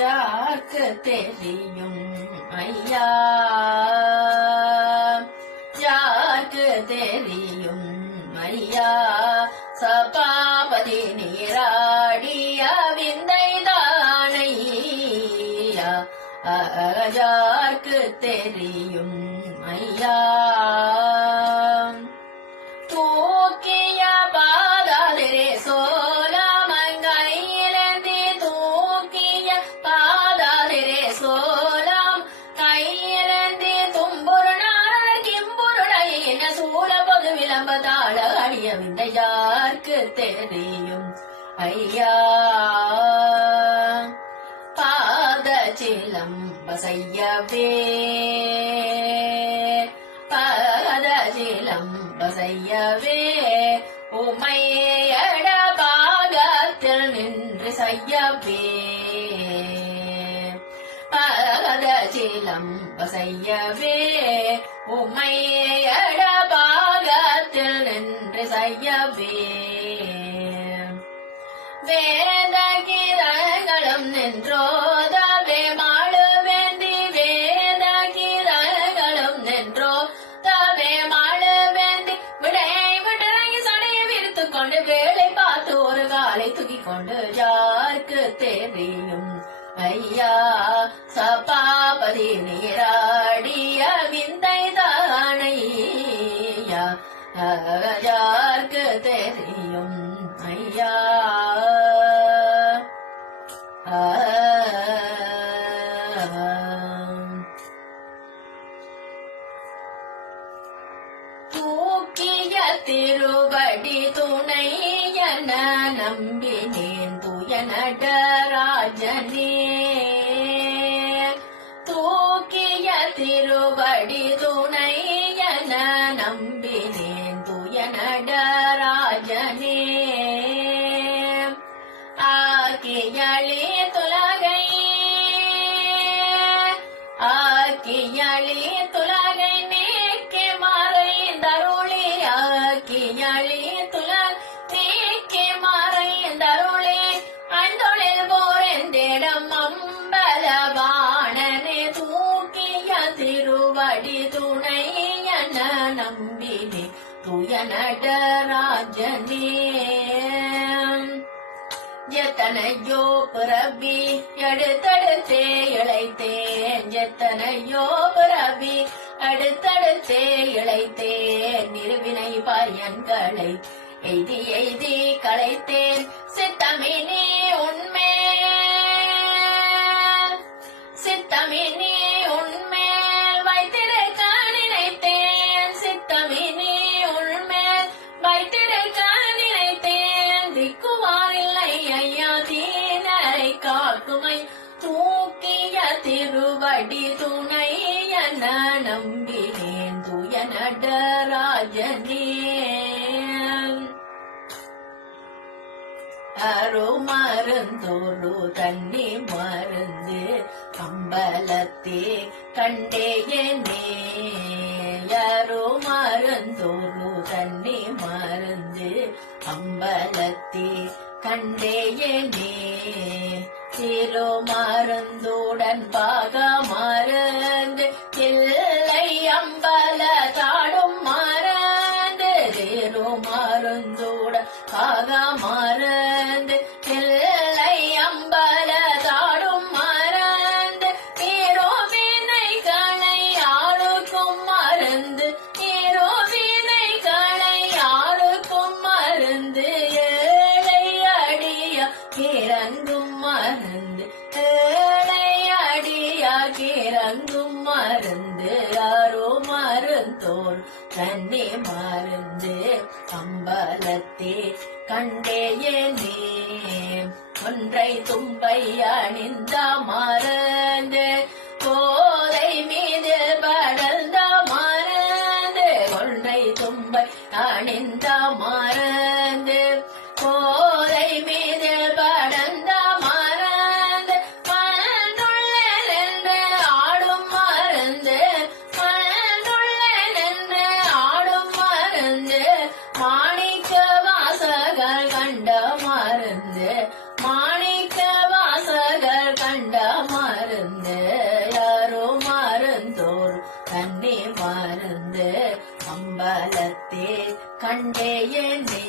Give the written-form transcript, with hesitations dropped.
யாருக்கு தெரியும் ஐயா, யாருக்கு தெரியும் ஐயா, சபாபதி நீராடிய விந்தை தானையா, யாருக்கு தெரியும் ஐயா. தூக்கிய பாதாதிரே சோழமங்கையிலேந்தி, தூக்கிய பாதாதிரே சோழம் கையிலேந்தி, தும்புருணார கிம்புருடையின சூழ பொது விளம்ப தாழ அடிய விந்தை யாருக்கு தெரியும் ஐயா. பாத சிலம்ப செய்யவே, பாத சிலம்ப செய்யவே, உமையட பாகத்தில் நின்று செய்யவே, பாத சிலம்ப செய்யவே, உமையட பாகத்தில் நின்று செய்யவே, வேத கீதங்களும் நின்றோதவே மாளுவேந்தி, வேத கீதங்களும் நின்றோதவே மாளுவேந்தி, விடையை விட்டுறங்கி சடையை விரித்து கொண்டு வேலை பார்த்து ஒரு காலை தூக்கிக் கொண்டு யாருக்கு தெரியும் ஐயா, சபாபதி நீராடிய விந்தை தானையா, யாருக்கு தெரியும் ஐயா. தூக்கிய திருவடி துணை என நம்பினேன் துய நடராஜனே, தூக்கிய திருவடி துணை என நம்பினேன் துய நடராஜனே, ஆக்கியளி துலகை, ஆக்கியளி துலகை நீக்கி மறைந்தருளி, ஆக்கியளி துலகை நீக்கி மறைந்தருளி, அந்தொழில் போரெந்திடம் அம்பலவாணனே, தூக்கிய திருவடி துணை என நம்பினே துய நடராஜனே. எத்தனையோ பிறவி எடுத்தடுத்தே இழைத்தேன், எத்தனையோ பிறவி அடுத்தடுத்தே இழைத்தேன், நிறுவினை பயன்களை எய்தி எய்தி களைத்தேன், சித்தமினி உன்மேல், சித்தமினி உன்மேல் வைத்திருக்க நினைத்தேன், சித்தமினி உன்மேல் வைத்திருக்க நினைத்தேன், திக்குவாரில்லை ஐயா தீனரை காக்குமை, தூக்கிய திருவடி துணை என நம்பினேன் துய நடராஜனே. அருமருந்தோரு தண்ணி மருந்து அம்பலத்தே கண்டேயனே, அருமருந்தோரு தண்ணி மருந்து அம்பலத்தே கண்டேயனே, திருமருந்துடன் பாக மருந்து இல்லை அம்பல தாடும் மருந்து, திருமருந்துடன் பாக மருந்து இல்லை அம்பல தாடும் மருந்து, நீரோவினைகளை யாருக்கும் மருந்து, நீரோவினைகளை யாருக்கும் மருந்து, ஏழை அடிய கிறங்கும் மருந்து, ஏழை அடிய கிறங்கும் மருந்து, யாரோ மருந்தோர் தண்ணி மருந்து அம்பலத்தே கண்டேயனே, ஒன்றை தும்பை அணிந்த மருந்து கோதை மீது படர்ந்த மருந்து, ஒன்றை தும்பை அணிந்த மருந்து கோதை மீது படர்ந்த மருந்து, மனதுள்ளேன் என்று ஆடும் மருந்து, மனதுள்ளேன் என்று ஆடும் மருந்து, மாணிக்க வாசகர் கண்ட மருந்து, மாணிக்க வாசகர் கண்ட வந்து அம்பலத்தே கண்டேயனே